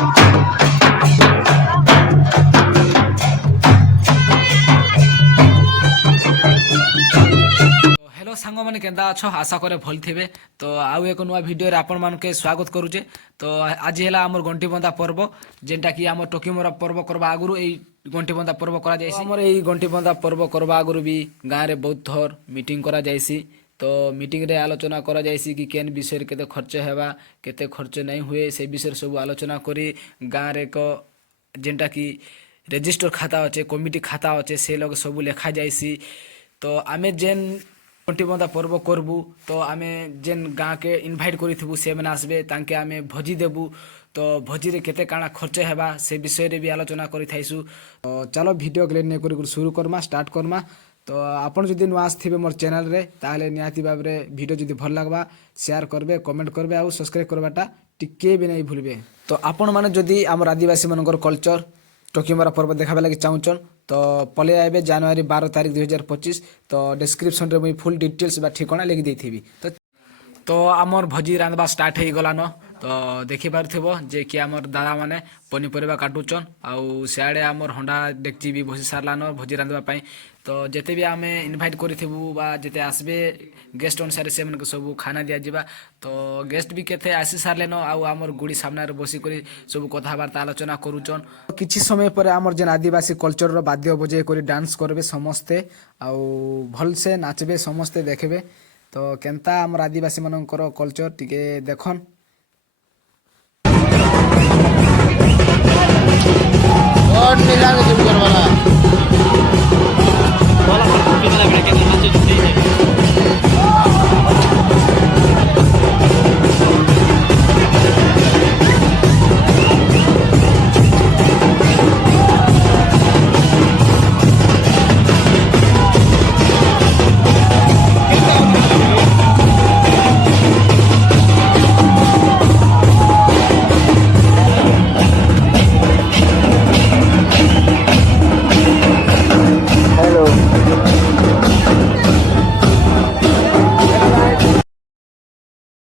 Hello सांग मैंने केंदा अच्छ आशा करे भल थे। तो आउ एक नुआ भिडियो आपण मानके स्वागत करुचे। तो आज है आमर गंटी बंधा पर्व जेनटा कि आम टोकीमरा पर्व करवा आगु यही गंटी बंधा पर्व करा जायसी। हमर यही गंटी बंधा पर्व करवा आगु भी गाँव में बहुत थर मीटिंग करा जायसी। तो मीटिंग रे आलोचना करा जायसी कि केन विषय केते खर्च हेबा केते खर्च नहीं हुए से विषय सब आलोचना करी गाँव रे को जेनटा कि रेजिस्टर खाता अच्छे कमिटी खाता अच्छे से लोग सब लेखा जायसी। तो आमे जेन गंटी बंधा पर्व करबू तो आमे जेन गाँ के इनभाइट करिथबू से माने आसबे तांके आमे भोजी देबू। तो भोजी रे केते काଣା खर्च हेबा से विषय रे भी आलोचना करि थाइसु। तो चलो वीडियो के ने करी शुरू करमा स्टार्ट करमा। तो आपण जदि नुआ आसथिबे मोर चैनल रे ताहले निहाती भाबरे वीडियो जदि भल लागबा शेयर करबे कमेंट करबे आ सब्सक्राइब करबाटा टिके भी नहीं भूलबे। तो आपण माने जदि हमर आदिवासी मनकर कल्चर टोकीमरा पर्व देखाबे लगी चाहूचन तो पले आए जनवरी 12 तारीख 2025। तो डिस्क्रिप्शन रे मुई फुल डिटेल्स बा ठिकाना लिखि देथिबी। तो आमर भोजी रांधवा स्टार्ट हो गलान। तो देखि पारथिबो जे कि आमर दादा माने पनीपरिया काटुचन आउ सियाड़े आमर हंडा डेक्ची भी बसी सारलान भोजी रांधवा पाई। तो जेते भी आमे इनभाइट करिथिबू बा जेते आसबे गेस्ट अनुसार से मन सब खाना दिया जिबा। तो गेस्ट भी केते आसी सारलेन आउ आमर गुड़ी सामने रे बसी करी सब कथाबार्ता आलोचना करूचन। किछि समय पर आमर जेन आदिवासी कल्चर रो वाद्य बजे करी डांस करबे समस्ते आउ भल से नाचबे समस्ते देखबे। तो केनता आमर आदिवासी मनकर कल्चर टिके देखन